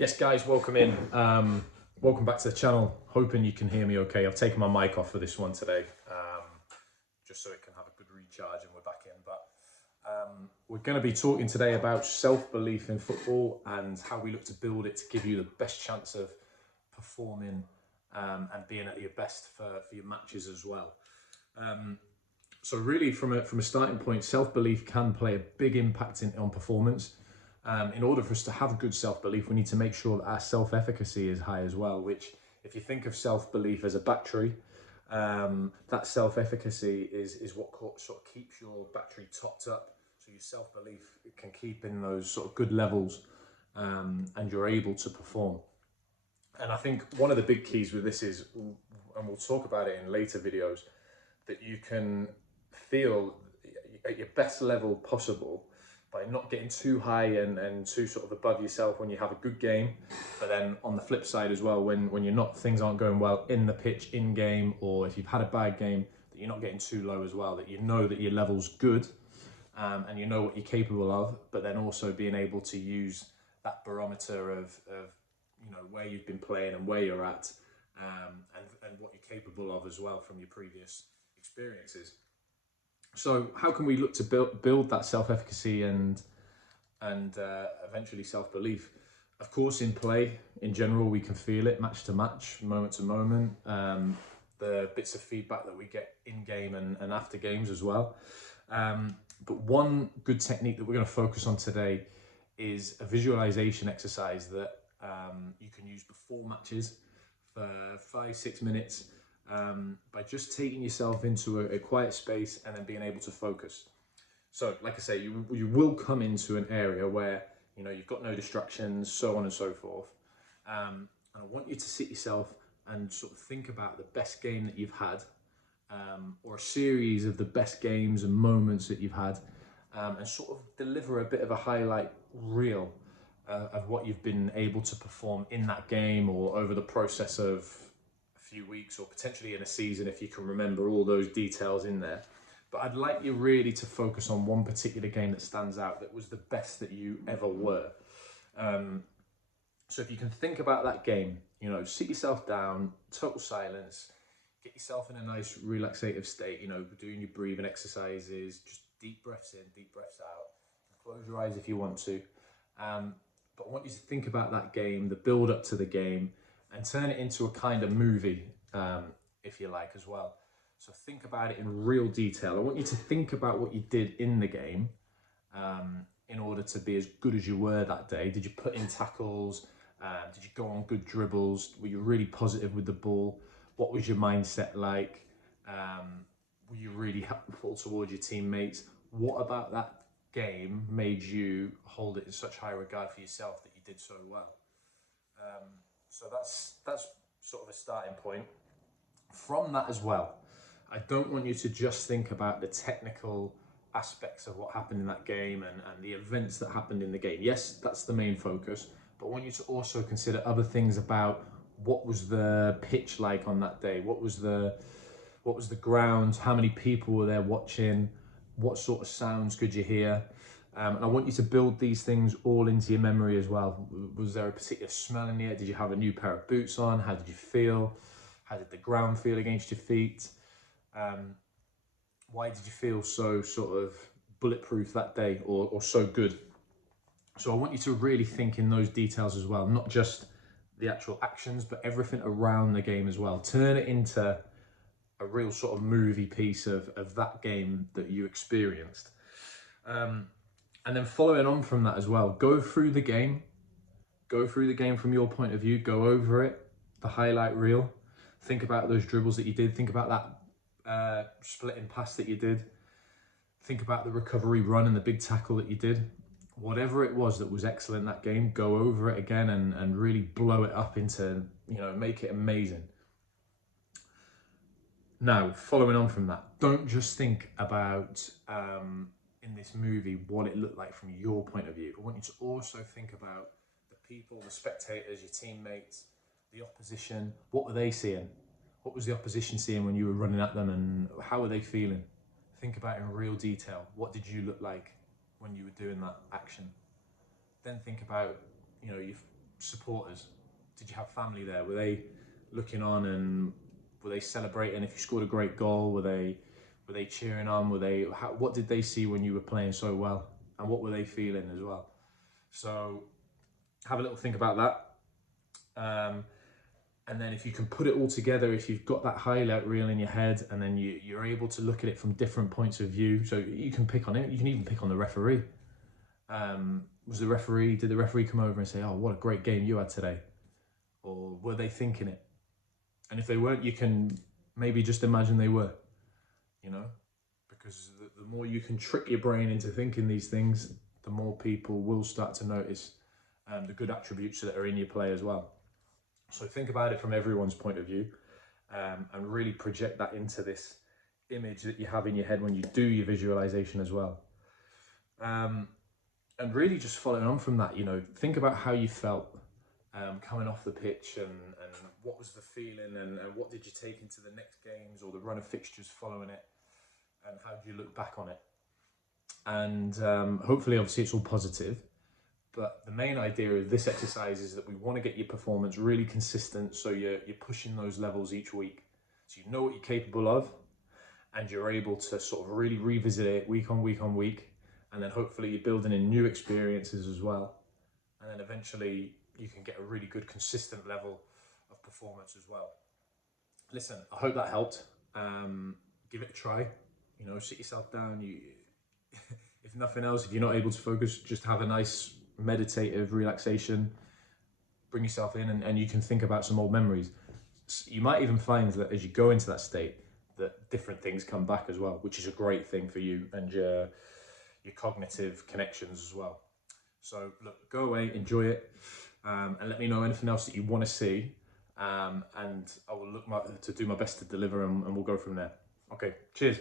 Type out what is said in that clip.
Yes, guys, welcome in. Welcome back to the channel. Hoping you can hear me okay. I've taken my mic off for this one today, just so it can have a good recharge, and we're back in. But we're going to be talking today about self-belief in football and how we look to build it to give you the best chance of performing and being at your best for your matches as well. So really, from a starting point, self-belief can play a big impact on performance. In order for us to have good self-belief, we need to make sure that our self-efficacy is high as well, which, if you think of self-belief as a battery, that self-efficacy is what sort of keeps your battery topped up. So your self-belief can keep in those sort of good levels, and you're able to perform. And I think one of the big keys with this is, and we'll talk about it in later videos, that you can feel at your best level possible by not getting too high and too sort of above yourself when you have a good game, but then on the flip side as well, when you're not, things aren't going well in the pitch, in game, or if you've had a bad game, that you're not getting too low as well, that you know that your level's good, and you know what you're capable of, but then also being able to use that barometer of you know where you've been playing and where you're at, and what you're capable of as well from your previous experiences. So how can we look to build that self-efficacy and eventually self-belief? Of course, in play, in general, we can feel it match to match, moment to moment. The bits of feedback that we get in game and after games as well. But one good technique that we're going to focus on today is a visualization exercise that you can use before matches for 5-6 minutes. By just taking yourself into a quiet space and then being able to focus. So, like I say, you will come into an area where you've got no distractions, so on and so forth. And I want you to sit yourself and sort of think about the best game that you've had, or a series of the best games and moments that you've had, and sort of deliver a bit of a highlight reel of what you've been able to perform in that game or over the process of few weeks or potentially in a season, if you can remember all those details in there. But I'd like you really to focus on one particular game that stands out, that was the best that you ever were. So if you can think about that game, sit yourself down, total silence, get yourself in a nice relaxative state, doing your breathing exercises, just deep breaths in, deep breaths out. Close your eyes if you want to. But I want you to think about that game, the build up to the game, and turn it into a kind of movie, if you like, as well. So think about it in real detail. I want you to think about what you did in the game, in order to be as good as you were that day. Did you put in tackles? Did you go on good dribbles? Were you really positive with the ball? What was your mindset like? Were you really helpful towards your teammates? What about that game made you hold it in such high regard for yourself that you did so well? So that's sort of a starting point. From that as well, I don't want you to just think about the technical aspects of what happened in that game and the events that happened in the game. Yes, that's the main focus, but I want you to also consider other things about what was the pitch like on that day, what was the ground, how many people were there watching, what sort of sounds could you hear. And I want you to build these things all into your memory as well. Was there a particular smell in the air? Did you have a new pair of boots on? How did you feel? How did the ground feel against your feet? Why did you feel so sort of bulletproof that day, or so good? So I want you to really think in those details as well, not just the actual actions, but everything around the game as well. Turn it into a real sort of movie piece of that game that you experienced. And then following on from that as well, go through the game from your point of view, go over it, the highlight reel, think about those dribbles that you did, think about that splitting pass that you did, think about the recovery run and the big tackle that you did. Whatever it was that was excellent that game, go over it again and really blow it up into, make it amazing. Now, following on from that, don't just think about in this movie what it looked like from your point of view. I want you to also think about the people, the spectators, your teammates, the opposition. What were they seeing? What was the opposition seeing when you were running at them, and how were they feeling? Think about it in real detail. What did you look like when you were doing that action? Then think about, supporters? Did you have family there? Were they looking on, and were they celebrating if you scored a great goal? Were they cheering on? What did they see when you were playing so well? And what were they feeling as well? So have a little think about that. And then if you can put it all together, if you've got that highlight reel in your head, and then you're able to look at it from different points of view, so you can pick on it. You can even pick on the referee. Did the referee come over and say, oh, what a great game you had today? Or were they thinking it? And if they weren't, you can maybe just imagine they were, you know? Because the more you can trick your brain into thinking these things, the more people will start to notice the good attributes that are in your play as well. So think about it from everyone's point of view, and really project that into this image that you have in your head when you do your visualization as well. And really just following on from that, you know, think about how you felt coming off the pitch, and what was the feeling, and what did you take into the next games or the run of fixtures following it, and how do you look back on it? And hopefully, obviously, it's all positive. But the main idea of this exercise is that we want to get your performance really consistent, so you're pushing those levels each week. So you know what you're capable of, and you're able to sort of really revisit it week on week on week. And then hopefully you're building in new experiences as well. And then eventually you can get a really good consistent level of performance as well. Listen, I hope that helped. Give it a try. You know, sit yourself down. If nothing else, if you're not able to focus, just have a nice meditative relaxation. Bring yourself in, and you can think about some old memories. You might even find that as you go into that state, that different things come back as well, which is a great thing for you and your cognitive connections as well. So look, go away, enjoy it, and let me know anything else that you want to see, and I will look to do my best to deliver, and we'll go from there. Okay, cheers.